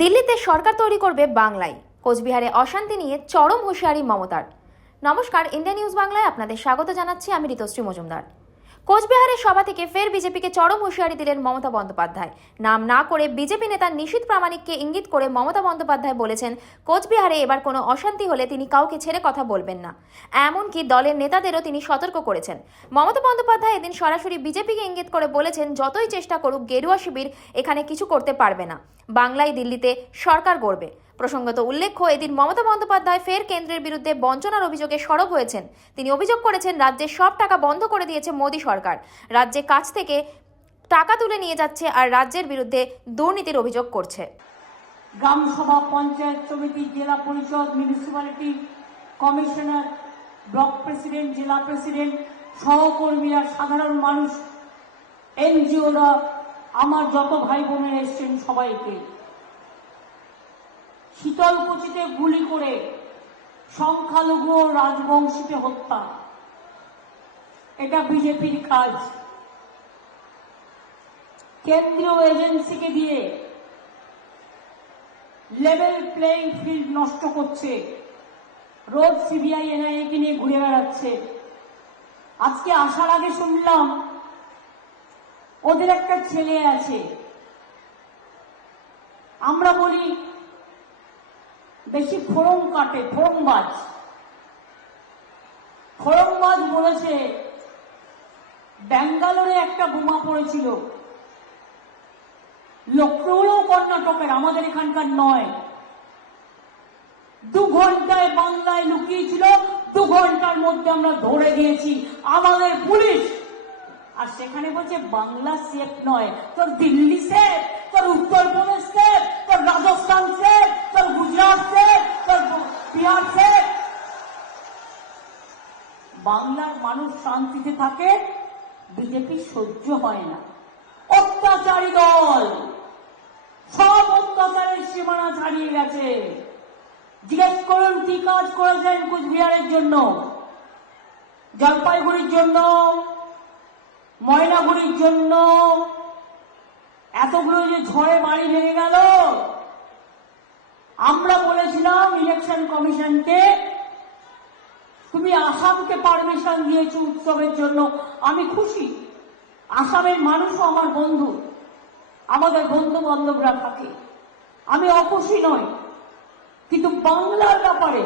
দিল্লিতে সরকার তৈরি করবে বাংলায়। কোচবিহারে অশান্তি নিয়ে চরম হুঁশিয়ারি মমতার। নমস্কার, ইন্ডিয়া নিউজ বাংলায় আপনাদের স্বাগত জানাচ্ছি, আমি ঋতশ্রী মজুমদার। কোচবিহারের সভা থেকে ফের বিজেপিকে চরম হুঁশিয়ারি দিলেন মমতা বন্দ্যোপাধ্যায়। নাম না করে বিজেপি নেতা নিশীত প্রামাণিককে ইঙ্গিত করে মমতা বন্দ্যোপাধ্যায় বলেছেন, কোচবিহারে এবার কোনো অশান্তি হলে তিনি কাউকে ছেড়ে কথা বলবেন না। এমনকি দলের নেতাদেরও তিনি সতর্ক করেছেন। মমতা বন্দ্যোপাধ্যায় এদিন সরাসরি বিজেপিকে ইঙ্গিত করে বলেছেন, যতই চেষ্টা করুক গেরুয়া শিবির এখানে কিছু করতে পারবে না। বাংলায় দিল্লিতে সরকার গড়বে। প্রসঙ্গত উল্লেখ্য, এদিন মমতা বন্দ্যোপাধ্যায় ফের কেন্দ্রের বিরুদ্ধে বঞ্চনার অভিযোগে সরব হয়েছেন। তিনি অভিযোগ করেছেন রাজ্যের সব টাকা বন্ধ করে দিয়েছে মোদী সরকার। রাজ্যে কাছ থেকে টাকা তুলে নিয়ে যাচ্ছে আর রাজ্যের বিরুদ্ধে দুর্নীতির অভিযোগ করছে। গ্রাম সভা পঞ্চায়েত সমিতি, জেলা পরিষদ মিউনিসিপ্যালিটি কমিশনার ব্লক প্রেসিডেন্ট জেলা প্রেসিডেন্ট সহকর্মীরা, সাধারণ মানুষ, এনজিওরা, আমার যত ভাই বোনেরা এসছেন সবাইকে শীতলকুচিতে গুলি করে সংখ্যালঘু রাজবংশীকে হত্যা। এটা বিজেপির কাজ। কেন্দ্রীয় এজেন্সিকে দিয়ে লেভেল প্লেইং ফিল্ড নষ্ট করছে। রোজ সিবিআই এনআইএ কে নিয়ে ঘুরে বেড়াচ্ছে। আজকে আসার আগে শুনলাম, ওদের একটা ছেলে আছে। আমরা বলি বেশি ফোড়ং কাটে ফোড়ংবাজ ফোড়ংবাজ বলেছে, ব্যাঙ্গালোরে একটা বোমা পড়েছিল। লক্ষ্ণৌও কর্ণাটকের, আমাদের এখানকার নয়। দু ঘন্টায় বাংলায় লুকিয়েছিল, দু ঘণ্টার মধ্যে আমরা ধরে দিয়েছি, আমাদের পুলিশ। আর সেখানে বলছে, বাংলা সেফ নয়, তোর দিল্লি সেফ, তোর উত্তরপ্রদেশ সেফ তোর রাজস্থান সেফ তোর গুজরাট সেফ তোর বিহার সেফ বাংলার মানুষ শান্তিতে থাকে, বিজেপি সহ্য হয় না। অত্যাচারী দল। সব অত্যাচারের সীমানা ছাড়িয়ে গেছে। জিজ্ঞেস করুন, কি কাজ করেছেন কুচবিহারের জন্য? জলপাইগুড়ির জন্য, ময়নাগুড়ির জন্য এতগুলো যে ঝড়ে বাড়ি ভেঙে গেল, আমরা বলেছিলাম ইলেকশন কমিশনকে, তুমি আসামকে পারমিশন দিয়েছ উৎসবের জন্য। আমি খুশি। আসামের মানুষও আমার বন্ধু, আমাদের বন্ধু বান্ধবরা থাকে। আমি অখুশি নই, কিন্তু বাংলার ব্যাপারে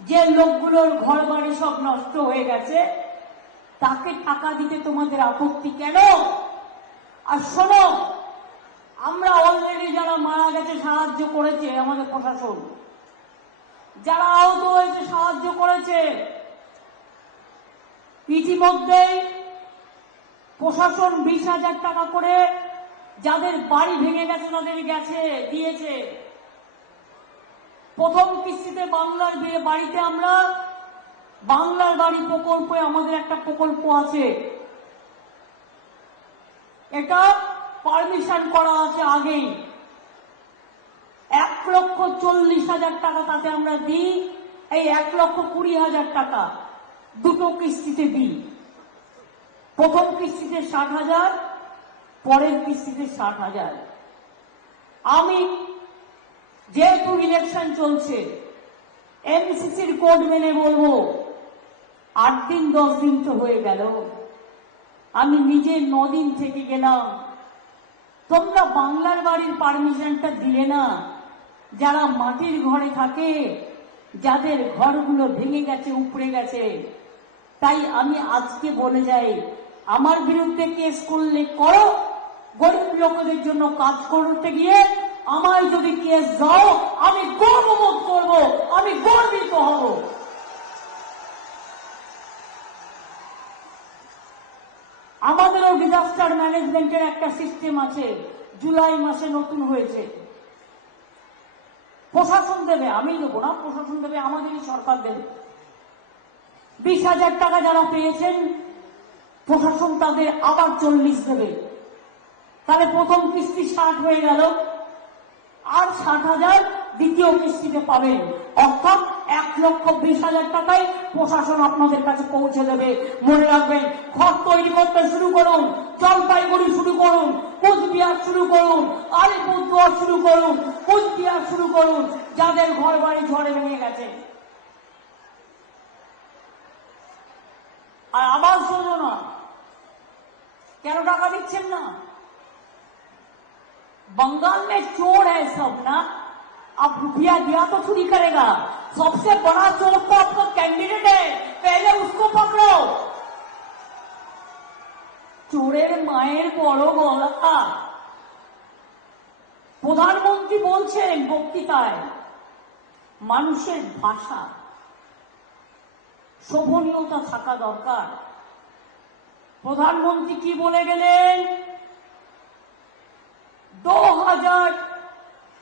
যে লোকগুলোর ঘর বাড়ি সব নষ্ট হয়ে গেছে, তাকে টাকা দিতে তোমাদের আপত্তি কেন? আর শোনো আমরা অলরেডি যারা মারা গেছে সাহায্য করেছে আমাদের প্রশাসন, যারা আহত হয়েছে সাহায্য করেছে ইতিমধ্যেই প্রশাসন বিশ হাজার টাকা করে যাদের বাড়ি ভেঙে গেছে, তাদের গেছে, দিয়েছে। প্রথম কিস্তিতে বাংলার বাড়িতে আমরা বাংলার বাড়ি প্রকল্পে আমাদের একটা প্রকল্প আছে। এটা পারমিশন করা আছে আগেই। এক লক্ষ চল্লিশ হাজার টাকা তাতে আমরা দিই, এই এক লক্ষ কুড়ি হাজার টাকা দুটো কিস্তিতে দিই। প্রথম কিস্তিতে ষাট হাজার, পরের কিস্তিতে ষাট হাজার। আমি যেহেতু ইলেকশন চলছে এমসিসির কোড মেনে বলব, আট দিন, দশ দিন তো হয়ে গেল। আমি নিজে নদিন থেকে গেলাম। তোমরা বাংলার বাড়ির পারমিশনটা দিলে না। যারা মাটির ঘরে থাকে, যাদের ঘরগুলো ভেঙে গেছে, উপড়ে গেছে, তাই আমি আজকে বলে যাই, আমার বিরুদ্ধে কেস করলে করো। গরিব লোকেদের জন্য কাজ করতে গিয়ে আমায় যদি কেস দাও, আমি গর্ববোধ করব, আমি গর্বিত হব। ডিজাস্টার ম্যানেজমেন্টের একটা সিস্টেম আছে জুলাই মাসে নতুন হয়েছে। প্রশাসন দেবে আমি দেবো না, প্রশাসন দেবে, আমাদেরই সরকার দেবে। বিশ হাজার টাকা যারা পেয়েছেন, প্রশাসন তাদের আবার চল্লিশ দেবে। তাহলে প্রথম কিস্তি ষাট হয়ে গেল, আর ষাট হাজার দ্বিতীয় কিস্তিতে পাবেন। অর্থাৎ এক লক্ষ বিশ হাজার টাকায় প্রশাসন আপনাদের কাছে পৌঁছে দেবে মনে রাখবেন ঘর তৈরি করতে শুরু করুন জলপাইগুড়ি শুরু করুন কোচবিহার শুরু করুন আলিপুরদুয়ার শুরু করুন করুন যাদের ঘর বাড়ি ঝড়ে ভেঙে গেছে আর আবাস যোজনা কেন টাকা দিচ্ছেন না बंगाल में चोर है सब ना अब रुपया दिया तो चोरी करेगा सबसे बड़ा चोर तो आपका कैंडिडेट है पहले उसको पकड़ो চোরের মায়ের বড় গলা প্রধানমন্ত্রী বলছেন বক্তৃতায় মানুষের ভাষা শোভনীয়তা থাকা দরকার প্রধানমন্ত্রী কি বলে গেলেন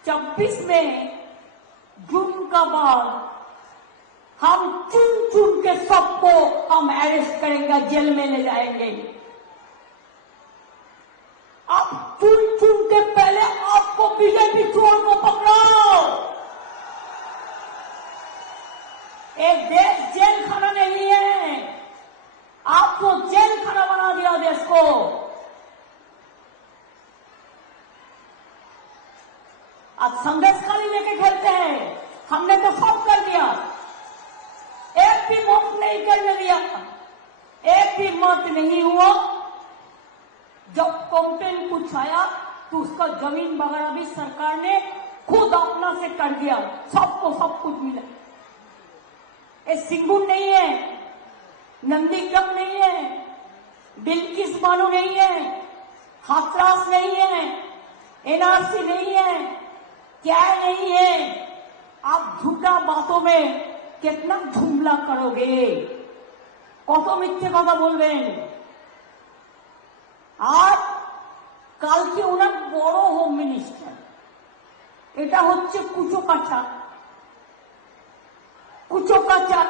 2026 में जून का बाद हम चुन चुन के सबको हम अरेस्ट करेंगे, जेल में ले जाएँगे। अब चुन चुन के पहले आपको बीजेपी चोर को पकड़ाओ। एक देश जेल खाना नहीं है। आपको जेल खाना बना दिया देश को। आज संदेशकाली लेके खेलते हैं। हमने तो सब कर दिया। एक भी मत नहीं करने दिया। एक भी मत नहीं हुआ। जब कंप्लेन कुछ आया तो उसका ज़मीन वगैरह भी सरकार ने खुद अपना से कर दिया। सबको सब कुछ मिला। ये सिंगुर नहीं है नंदीग्राम नहीं है, बिल्किस बानो नहीं है, हाथरास नहीं है, एनआरसी नहीं है। क्या नहीं है आप झूठा बातों में कितना झुमला करोगे কত মিথ্যে কথা বলবেন আর কালকে ওনার বড় হোম মিনিস্টার এটা হচ্ছে কুচো কাছা কুচো কাচা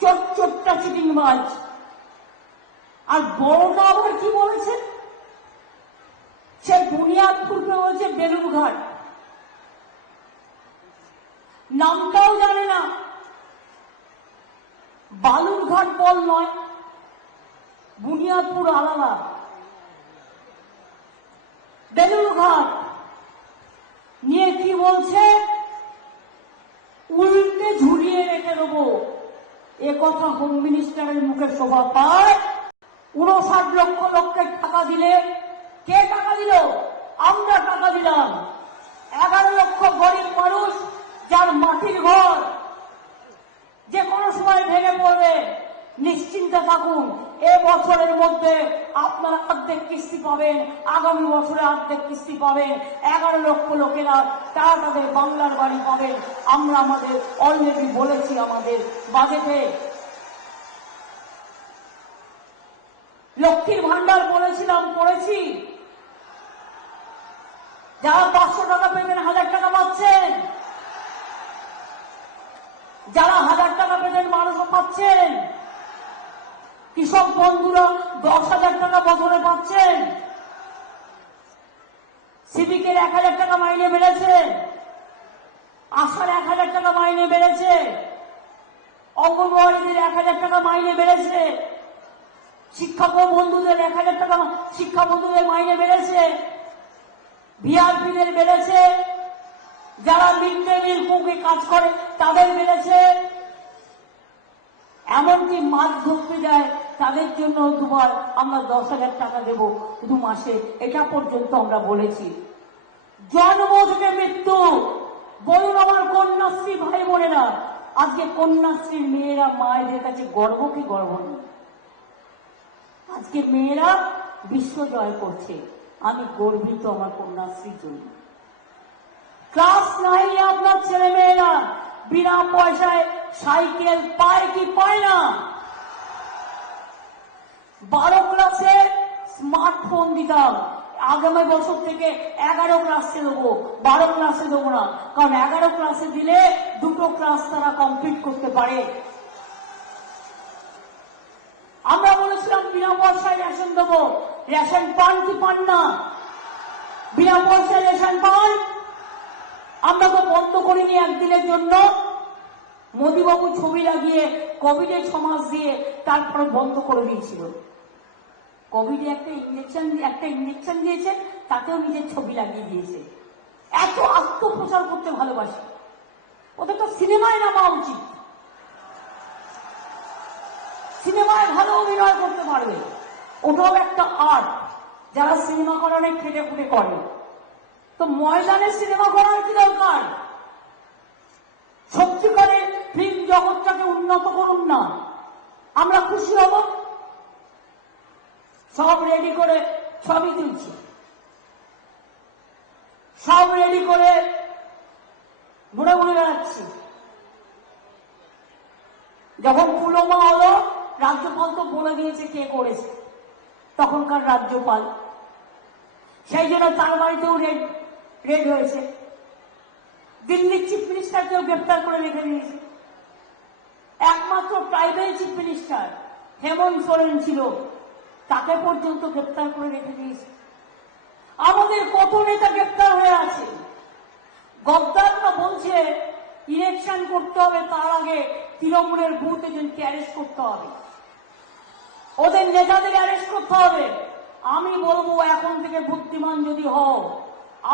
চোট চোটটা চিটিংবাজ আর বড়টা আবার কি বলেছে সে বুনিয়াদপুরকে বলছে বেলুরঘাট নামটাও জানে না। বালুরঘাট বল নয়, বুনিয়াদপুর আলাদা। বেলুরঘাট নিয়ে কি বলছে? উল্টে ঝুলিয়ে রেখে দেবো। এ কথা হোম মিনিস্টারের মুখে শোভা পায়। উনষাট লক্ষ লক্ষের টাকা দিলে কে টাকা দিল? আমরা টাকা দিলাম। এগারো লক্ষ গরিব মানুষ যার মাটির ঘর। যে কোনো সময় ভেঙে পড়বে। নিশ্চিন্তে থাকুন। এ বছরের মধ্যে আপনারা অর্ধেক কিস্তি পাবেন। আগামী বছরে অর্ধেক কিস্তি পাবেন। এগারো লক্ষ লোকেরা তারা তাদের বাংলার বাড়ি পাবেন। আমরা আমাদের অলরেডি বলেছি আমাদের বাজেটে লক্ষ্মীর ভান্ডার বলেছিলাম করেছি। যারা পাঁচশো টাকা পেতেন হাজার টাকা পাচ্ছেন। যারা হাজার টাকা পেতেন বারোশো পাচ্ছেন, কৃষক বন্ধুরা দশ হাজার টাকা বছরে পাচ্ছেন, সিভিকের এক হাজার টাকা মাইনে বেড়েছে, আশার এক হাজার টাকা মাইনে বেড়েছে, অঙ্গনওয়াড়িদের এক হাজার টাকা মাইনে বেড়েছে শিক্ষক বন্ধুদের এক হাজার টাকা, শিক্ষা বন্ধুদের মাইনে বেড়েছে, ভিআরপিদের বেড়েছে যারা মিড ডে মিল কুকে কাজ করে, তাদের বেড়েছে এমনকি মাছ ধরতে যায়, তাদের জন্য দুবার আমরা দশ হাজার টাকা দেব দু মাসে। এটা পর্যন্ত আমরা বলেছি। জন্ম থেকে মৃত্যু। বলুন আমার কন্যাশ্রী ভাই বোনেরা আজকে কন্যাশ্রীর মেয়েরা, মায়েদের কাছে গর্ব কি গর্ব নেই? আজকে মেয়েরা বিশ্ব জয় করছে। আমি গর্বিত আমার কন্যাশ্রীর জন্য। ক্লাস নাইনে আপনার ছেলে মেয়েরা বিনা পয়সায় সাইকেল পায় কি পায় না? বারো ক্লাসে স্মার্টফোন দিতাম আগামী বছর থেকে এগারো ক্লাসে দেবো। বারো ক্লাসে দেবো না। কারণ এগারো ক্লাসে দিলে দুটো ক্লাস তারা কমপ্লিট করতে পারে। আমরা বলেছিলাম বিনা পয়সায় রেশন দেবো। রেশন পান কি পান না? বিনা পয়সায় রেশন পান? আমরা তো বন্ধ করিনি একদিনের জন্য। মোদীবাবু ছবি লাগিয়ে কোভিডে ছমাস দিয়ে তারপরে বন্ধ করে দিয়েছিল। কোভিডে একটা ইঞ্জেকশন একটা ইঞ্জেকশন দিয়েছে, তাতেও নিজের ছবি লাগিয়ে দিয়েছে। এত আত্মপ্রচার করতে ভালোবাসে। ওদের তো সিনেমায় নামা উচিত। সিনেমায় ভালো অভিনয় করতে পারবে। ওটাও একটা আর্ট যারা সিনেমা করার খেটে খুটে করে। তো ময়দানে সিনেমা করার কি দরকার? সত্যিকারের ফিল্ম জগৎটাকে উন্নত করুন না। আমরা খুশি হব। সব রেডি করে ছবি তুলছি। সব রেডি করে ঘুরে ঘুরে বেড়াচ্ছি। যখন পুলমা হলো, রাজ্যপাল তো বলে দিয়েছে কে করেছে। তখনকার রাজ্যপাল। সেই জন্য তার বাড়িতেও রেড রেড হয়েছে। দিল্লির চিফ মিনিস্টারকেও গ্রেপ্তার করে রেখে দিয়েছে। একমাত্র tribal chief minister Hemant Soren ছিল, তাকে পর্যন্ত গ্রেপ্তার করে রেখে দিয়েছে। আমাদের কত নেতা গ্রেপ্তার হয়ে আছে? গদ্দাররা বলছে, ইলেকশন করতে হবে, তার আগে তৃণমূলের বুথ এজেন্টকে অ্যারেস্ট করতে হবে। ওদের নেতাদের অ্যারেস্ট করতে হবে। আমি বলব, এখন থেকে বুদ্ধিমান যদি হও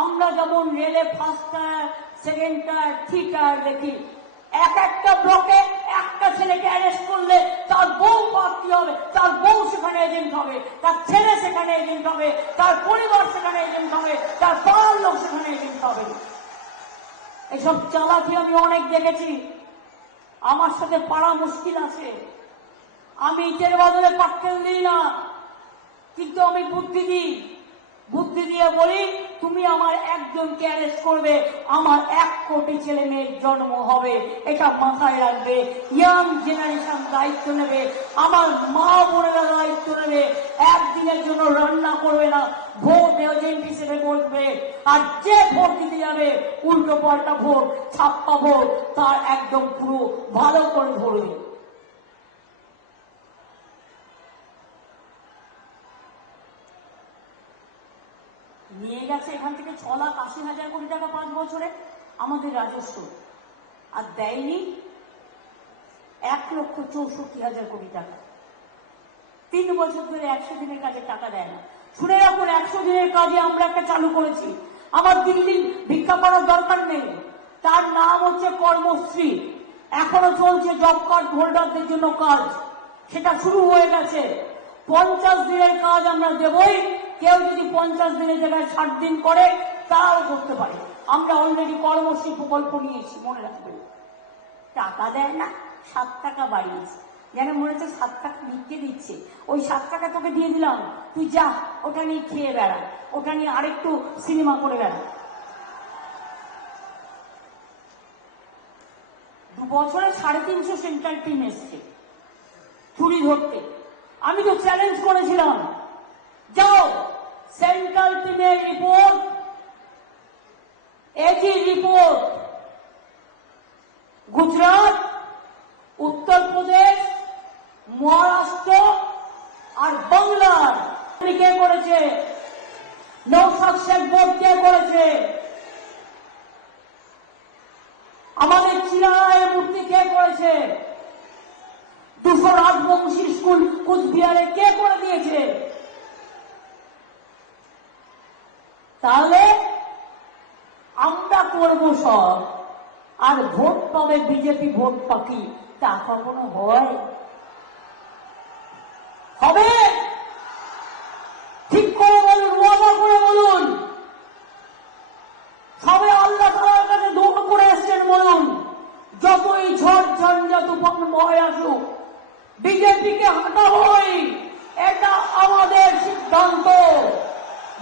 আমরা যেমন রেলে first tier second tier three tier দেখি, এক একটা ব্লকে একটা ছেলেকে অ্যারেস্ট করলে তার বউ প্রার্থী হবে, তার বউ সেখানে এজেন্ট হবে, তার ছেলে সেখানে এজেন্ট হবে, তার পরিবার সেখানে এজেন্ট হবে, তার পাড়ার লোক সেখানে এজেন্ট হবে। এসব চালাকি আমি অনেক দেখেছি। আমার সাথে পাড়া মুশকিল আছে। আমি ইটের বদলে পাটকেল দিই না, কিন্তু আমি বুদ্ধি দিই। বুদ্ধি দিয়ে বলি, তুমি আমার একজনকে অ্যারেস্ট করবে, আমার এক কোটি ছেলে মেয়ের জন্ম হবে। এটা মাথায় রাখবে ইয়াং জেনারেশন দায়িত্ব নেবে, আমার মা বোনেরা দায়িত্ব নেবে। একদিনের জন্য রান্না করবে না, ভোট এজেন্ট হিসেবে বসবে। আর যে ভোট দিতে যাবে, উল্টো পাল্টা ভোট, ছাপ্পা ভোট, তার একদম পুরো ভালো করে ধরবে। নিয়ে গেছে এখান থেকে ছ লাখ আশি হাজার কোটি টাকা পাঁচ বছরে আমাদের রাজস্ব। আর দেয়নি এক লক্ষ চৌষট্টি হাজার কোটি টাকা। তিন বছর ধরে একশো দিনের কাজে টাকা দেয় না। শুনে রাখুন, একশো দিনের কাজে আমরা একটা চালু করেছি। আমার দিল্লি ভিক্ষা করার দরকার নেই। তার নাম হচ্ছে কর্মশ্রী। এখনও চলছে জব কার্ড হোল্ডারদের জন্য কাজ। সেটা শুরু হয়ে গেছে। পঞ্চাশ দিনের কাজ আমরা দেবই। কেউ যদি পঞ্চাশ দিনের জায়গায় ষাট দিন করে তারাও করতে পারে। আমরা অলরেডি কর্মশ্রী প্রকল্প নিয়েছি, মনে রাখবেন। টাকা দেয় না, সাত টাকা বাড়িয়েছে। যেন মনে হচ্ছে সাত টাকা লিখতে দিচ্ছে। ওই সাত টাকা তোকে দিয়ে দিলাম, তুই যা, ওটা নিয়ে খেয়ে বেড়া। ওটা নিয়ে আরেকটু সিনেমা করে বেড়া। দু বছরে সাড়ে তিনশো সেন্ট্রাল টিম এসছে চুরি ধরতে। আমি তো চ্যালেঞ্জ করেছিলাম। যাও সেন্ট্রাল টিমের রিপোর্ট একই রিপোর্ট গুজরাট উত্তরপ্রদেশ মহারাষ্ট্র আর বাংলার কে করেছে? নৌসাদ বোর্ড কে করেছে? আমাদের চিরায় মূর্তি কে করেছে? দুশো রাজবংশী স্কুল কুচবিহারে কে করে দিয়েছে? তাহলে আমরা করব সব। আর ভোট পাবে বিজেপি ভোট পাকি তা কখনো হয়? হবে ঠিক করে বলুন ওয়াদা করে বলুন সবে আল্লাহ তালার কাছে দৌড় করে এসছেন বলুন যতই ঝড় ঝঞ্ঝা তুফান ভয় আসুক বিজেপিকে হটাবই এটা আমাদের সিদ্ধান্ত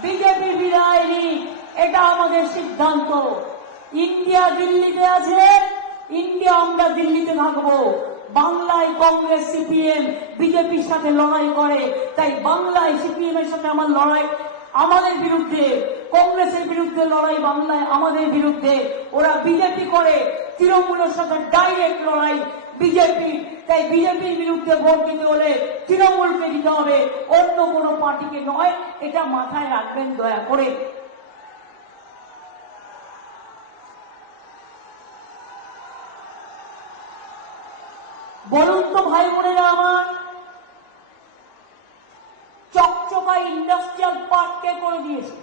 বিজেপি বিদায় নিক এটা আমাদের সিদ্ধান্ত ইন্ডিয়া দিল্লিতে আছে ইন্ডিয়া আমরা দিল্লিতে থাকব বাংলায় কংগ্রেস সিপিএম বিজেপির সাথে লড়াই করে তাই বাংলায় সিপিএম এর সাথে আমার লড়াই আমাদের বিরুদ্ধে কংগ্রেসের বিরুদ্ধে লড়াই বাংলায় আমাদের বিরুদ্ধে ওরা বিজেপি করে তৃণমূলের সাথে ডাইরেক্ট লড়াই বিজেপি তাই বিজেপির বিরুদ্ধে ভোট দিতে হলে তৃণমূলকে দিতে হবে। অন্য কোনো পার্টিকে নয়, এটা মাথায় রাখবেন দয়া করে। বলুন তো ভাই বোনেরা আমার, চকচকা ইন্ডাস্ট্রিয়াল পার্ক কে করে দিয়েছে।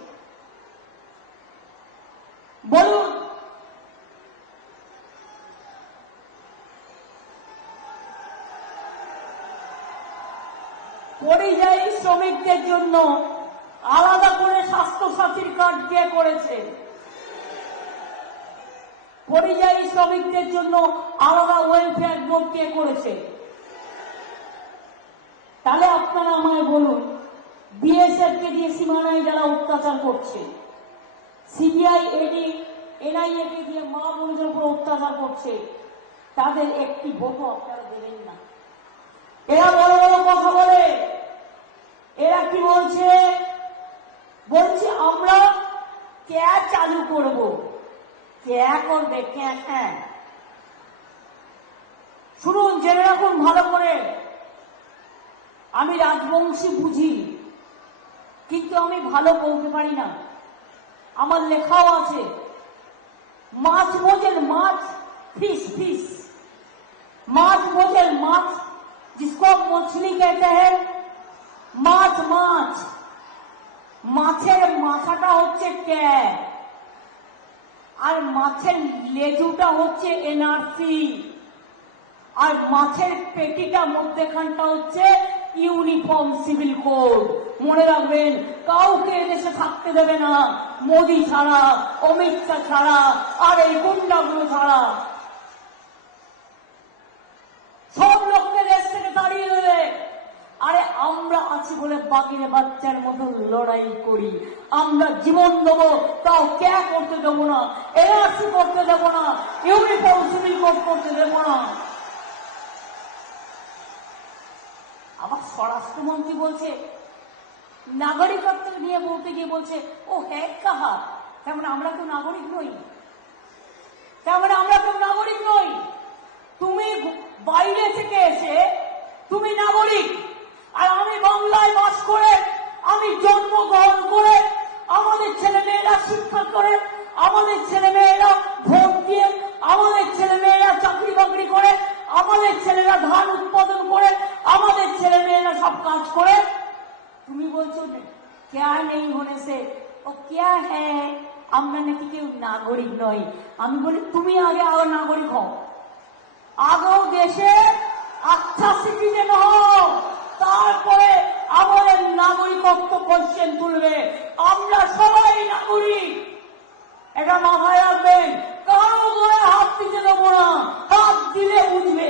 পরিযায়ী শ্রমিকদের জন্য আলাদা করে স্বাস্থ্য সাথীর কার্ড কে করেছে। পরিযায়ী শ্রমিকদের জন্য আলাদা ওয়েলফেয়ার বোর্ড কে করেছে। তাহলে আপনারা আমায় বলুন বিএসএফ কে দিয়ে সীমানায় যারা অত্যাচার করছে, সিবিআই, এডি, এনআইএ কে দিয়ে মা বোনদের উপর অত্যাচার করছে, তাদের একটি ভোটও আপনারা দেবেন না। এরা বড় বড় কথা বলে। এরা কি বলছে বলছে আমরা ক্যা চালু করব ক্যা করবে ক্যা হ্যাঁ শুনুন জেনে রাখুন ভালো করে আমি রাজবংশী বুঝি কিন্তু আমি ভালো বলতে পারি না আমার লেখাও আছে মাছ বোঝেন মাছ ফিস ফিস মাছ বোঝেন মাছ जिसको आप मछली कहते हैं মাছ মাছ। মাছের মাথাটা হচ্ছে ক্যাব আর মাছের লেজুটা হচ্ছে এনআরসি আর মাছের পেটিটা মধ্যেখানটা হচ্ছে ইউনিফর্ম সিভিল কোড। মনে রাখবেন, কাউকে এদেশে থাকতে দেবে না। মোদি ছাড়া, অমিত শাহ ছাড়া, আর এই গুন্ডাগুলো ছাড়া। সব লোককে দেশ থেকে তাড়িয়ে দেবে আরে আমরা আছি বলে বাকিরে বাচ্চার মতো লড়াই করি। আমরা জীবন দেবো, তাও ক্যা করতে দেবো না এনআরসি করতে দেবো না, ইউনিফর্ম সিভিল কোড করতে দেবো না। আবার স্বরাষ্ট্রমন্ত্রী বলছে নাগরিকত্ব নিয়ে বলতে গিয়ে বলছে, ও হ্যাঁ কাহা? তার মানে আমরা কেউ নাগরিক নই। তার মানে আমরা কেউ নাগরিক নই। তুমি বাইরে থেকে এসে তুমি নাগরিক। আর আমি বাংলায় বাস করে, আমি জন্মগ্রহণ করে, আমাদের ছেলে মেয়েরা শিক্ষা করে, আমাদের ছেলে মেয়েরা ভোট দিয়ে, আমাদের ছেলে মেয়েরা চাকরি বাকরি করে, আমাদের ছেলেরা ধান উৎপাদন করে, আমাদের ছেলে মেয়েরা সব কাজ করে। তুমি বলছো ক্যা নেই হোনে সে? ও, ক্যা হ্যাঁ আমরা নাকি কেউ নাগরিক নই। আমি বলি, তুমি আগে আগে নাগরিক হও। আগেও দেশে আচ্ছা সিটিজেন হও। তারপরে আমাদের নাগরিকত্ব কোশ্চেন তুলবে। আমরা সবাই নাগরিক। এটা মাথায় রাখবেন, কারও গায়ে হাত দিতে দেবো না, হাত দিলে বুঝবে।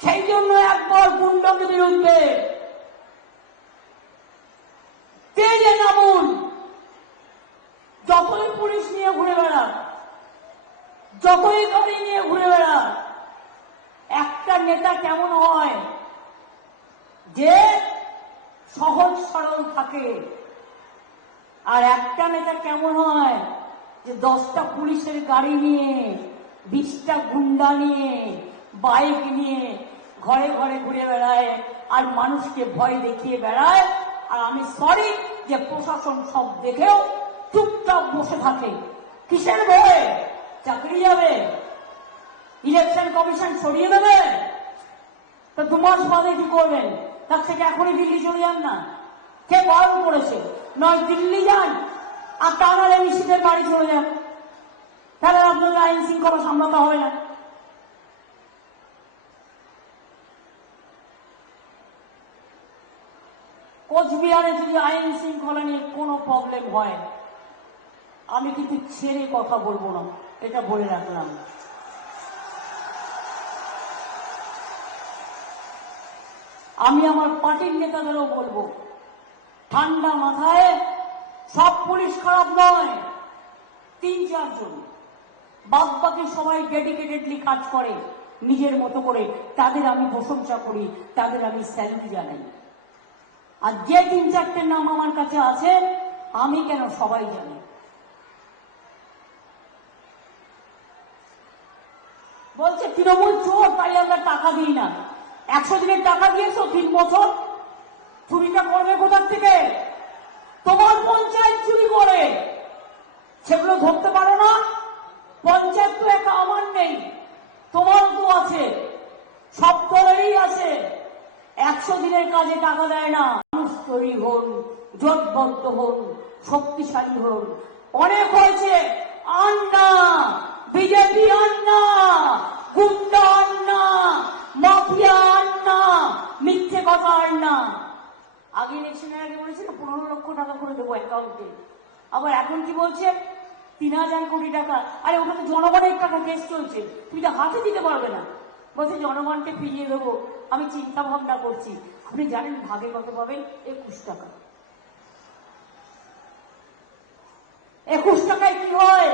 সেই জন্য একবার গুন্ডকে বিরুদ্ধে তেজে নামুন যতই পুলিশ নিয়ে ঘুরে বেড়ান যতই গাড়ি নিয়ে ঘুরে বেড়ান একটা নেতা কেমন হয় যে সহজ সরল থাকে আর একটা নেতা কেমন হয় যে দশটা পুলিশের গাড়ি নিয়ে, বিশটা গুন্ডা নিয়ে, বাইক নিয়ে ঘরে ঘরে ঘুরে বেড়ায়, আর মানুষকে ভয় দেখিয়ে বেড়ায়। আর আমি সরি যে প্রশাসন সব দেখেও চুপচাপ বসে থাকে। কিসের ভয়ে? চাকরি যাবে। ইলেকশন কমিশন সরিয়ে দেবে। তো দু মাস বাদে কি করবেন? তার থেকে এখনই দিল্লি চলে যান না। কে বারণ করেছে? নয়, দিল্লি যান। আর তা নাহলে মিশিদের বাড়ি চলে যান তাহলে আপনাদের আইন শৃঙ্খলা সামলাতে হবে না। কোচবিহারে যদি আইন শৃঙ্খলা নিয়ে কোনো প্রবলেম হয়, আমি কিন্তু ছেড়ে কথা বলব না। এটা বলে রাখলাম। আমি আমার পার্টির নেতাদেরও বলব, ঠান্ডা মাথায় সব পুলিশ খারাপ নয়। তিন চারজন বাদ বাকি সবাই ডেডিকেটেডলি কাজ করে, নিজের মতো করে। তাদের আমি প্রশংসা করি, তাদের আমি স্যালুট জানাই। আর যে তিন, চারটে নাম আমার কাছে আছে, আমি কেন সবাই জানি? বলছে, তৃণমূল চোর, তাই আমরা টাকা দিই না। একশো দিনের টাকা দিয়েছ, তিন বছর। চুরিটা করবে কোথার থেকে? তোমার পঞ্চায়েত চুরি করে। সেগুলো ধরতে পারো না। পঞ্চায়েত তো একা, আমার নেই। তোমার তো আছে। সব দলেরই আছে। একশো দিনের কাজে টাকা দেয় না। মানুষ তৈরি হন, জোটবদ্ধ হন, শক্তিশালী হন। অনেক হয়েছে। আন্না, বিজেপি আন্না, গুন্ডা আন্না, মাফিয়া আর না মিথ্যে কথা আর না আগে ইলেকশনের আগে বলেছিল পনেরো লক্ষ টাকা করে দেবো অ্যাকাউন্টে আবার এখন কি বলছে? তিন হাজার কোটি টাকা। আরে তো জনগণের টাকা কেস চলছে। তুমি তো হাতে দিতে পারবে না। বলছে, জনগণকে ফিরিয়ে দেবো। আমি চিন্তা ভাবনা করছি। আপনি জানেন ভাগে কত পাবেন? একুশ টাকা। একুশ টাকায় কি হয়?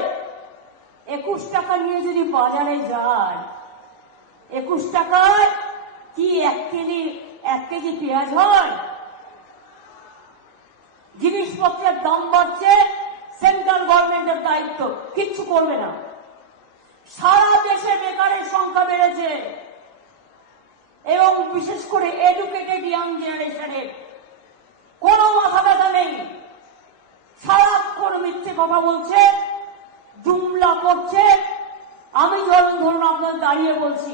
একুশ টাকা নিয়ে যদি বাজারে যায় একুশ টাকায় কি এক কেজি এক কেজি পেঁয়াজ হয়? জিনিসপত্রের দাম বাড়ছে, সেন্ট্রাল গভর্নমেন্টের দায়িত্ব, কিচ্ছু করবে না। সারা দেশে বেকারের সংখ্যা বেড়েছে। এবং বিশেষ করে এডুকেটেড ইয়াং জেনারেশনের কোনো মাথা ব্যথা নেই। সারাক্ষণ মিথ্যে কথা বলছে জুমলা করছে। আমি ধরুন ধরুন আপনার দাঁড়িয়ে বলছি,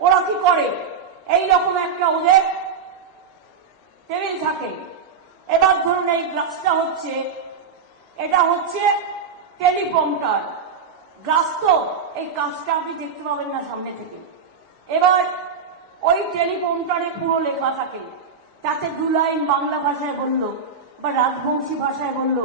ওরা কি করে? এই রকম একটা ওদের টেবিল থাকে। এবার ধরুন এই গ্লাসটা হচ্ছে, এটা হচ্ছে টেলিপম্পটার গ্লাস তো, এই কাজটা আপনি দেখতে পাবেন না সামনে থেকে। এবার ওই টেলিপম্পটারে পুরো লেখা থাকে। তাতে দু লাইন বাংলা ভাষায় বলল বা রাজবংশী ভাষায় বলল।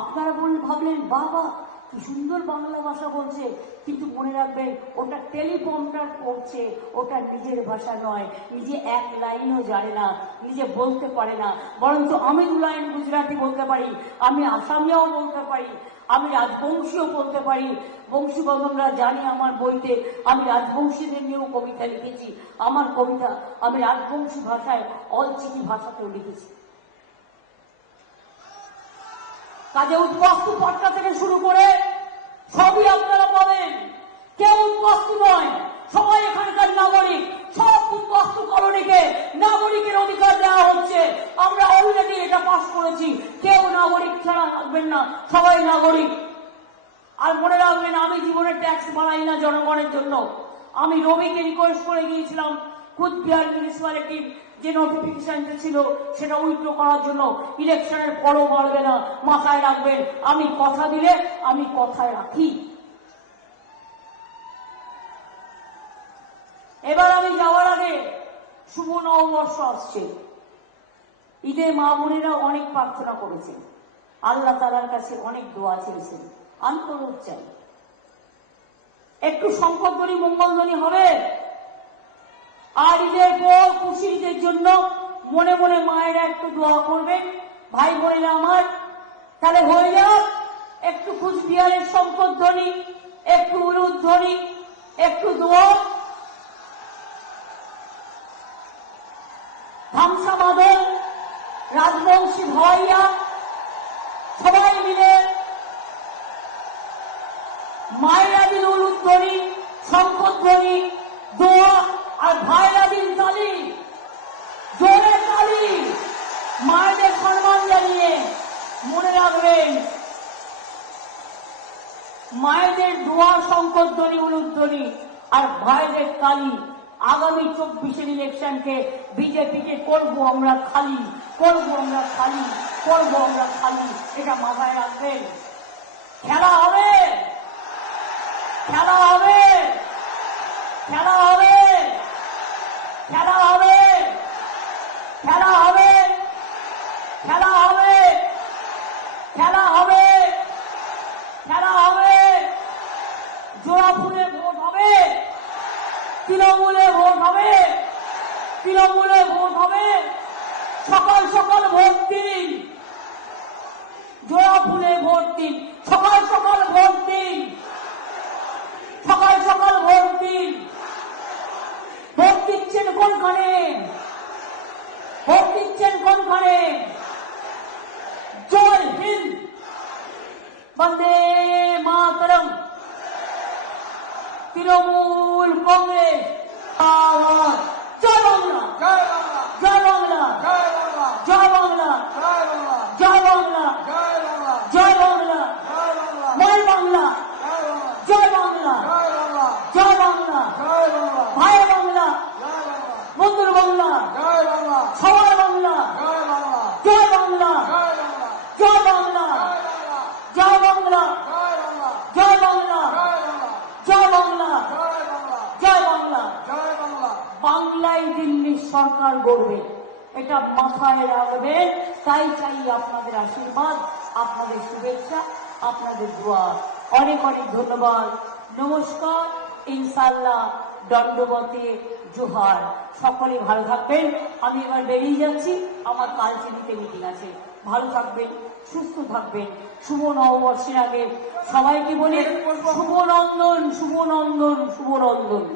আপনারা বল ভাবলেন বাবা কি সুন্দর বাংলা ভাষা বলছে, কিন্তু মনে রাখবেন ওটা টেলিপম্পটার করছে, ওটা নিজের ভাষা নয়, নিজে এক লাইনও জানে না, নিজে বলতে পারে না। বরঞ্চ আমি দু লাইন গুজরাটি বলতে পারি, আমি আসামিয়াও বলতে পারি, আমি রাজবংশীও বলতে পারি। বংশীবদনরা জানি আমার বইতে, আমি রাজবংশীদের নিয়েও কবিতা লিখেছি। আমার কবিতা, আমি রাজবংশী ভাষায় অলচিকি ভাষাতেও লিখেছি। কাজে উদ্বাস্তু পটকা থেকে শুরু করে সবই আপনারা পাবেন। কেউ উদ্বাস্তু নয়। সবাই এখানকার নাগরিক। সব উদ্বাস্তু কলোনিকে নাগরিকের অধিকার দেওয়া হচ্ছে। আমরা অলরেডি এটা পাস করেছি। কেউ নাগরিক ছাড়া থাকবেন না। সবাই নাগরিক। আর মনে রাখবেন, আমি জীবনে ট্যাক্স বাড়াই না জনগণের জন্য। আমি রবিকে রিকোয়েস্ট করে গিয়েছিলাম, কুচবিহার মিউনিসিপ্যালিটির যে নোটিফিকেশনটা ছিল, সেটা উইথড্র করার জন্য ইলেকশনের পরও বাড়বে না, মাথায় রাখবেন, আমি কথা দিলে আমি কথায় রাখি। এবার আমি যাওয়ার আগে শুভ নববর্ষ আসছে। ঈদে মা বোনেরা অনেক প্রার্থনা করেছেন। আল্লাহ তালার কাছে অনেক দোয়া চেয়েছেন। আন্তরোধ চাই। একটু সংকটধ্বনি মঙ্গলধ্বনি হবে আর ঈদের পর খুশি ঈদের জন্য মনে মনে মায়েরা একটু দোয়া করবেন। ভাই বোনেরা আমার, তাহলে হয়ে যাক। একটু কুচবিহারের সংকটধ্বনি একটু উলুধ্বনি একটু দোয়া। ধামসা মাদল রাজবংশী ভাইয়া সবাই মিলে মায়েরা দিল উলুধ্বনি শঙ্করধ্বনি দোয়া। আর ভাইরা দিন তালি। জোরে তালি। মায়েদের সম্মান জানিয়ে মনে রাখবেন, মায়েদের দোয়া শঙ্করধ্বনি উলুধ্বনি আর ভাইদের কালি আগামী চব্বিশের ইলেকশনকে বিজেপিকে করব আমরা খালি, করব আমরা খালি, করব আমরা খালি, এটা মাথায় রাখবেন। খেলা হবে খেলা হবে খেলা হবে। খেলা হবে। খেলা হবে। খেলা হবে। খেলা হবে। খেলা হবে। জোড়াফুলে ভোট হবে। তৃণমূলে ভোট হবে। তৃণমূলে ভোট হবে। সকাল সকাল ভোট দিন। সরকার গড়বে। এটা মাথায় রাখবেন তাই চাই আপনাদের আশীর্বাদ, আপনাদের শুভেচ্ছা, আপনাদের দোয়া। অনেক অনেক ধন্যবাদ। নমস্কার ইনশাল্লাহ দণ্ডবতে জোহার। সকলে ভালো থাকবেন। আমি এবার বেরিয়ে যাচ্ছি। আমার কালচিনিতে মিটিং আছে। ভালো থাকবেন, সুস্থ থাকবেন। শুভ নববর্ষের আগে সবাইকে বলি, শুভ নন্দন শুভ নন্দন শুভ নন্দন।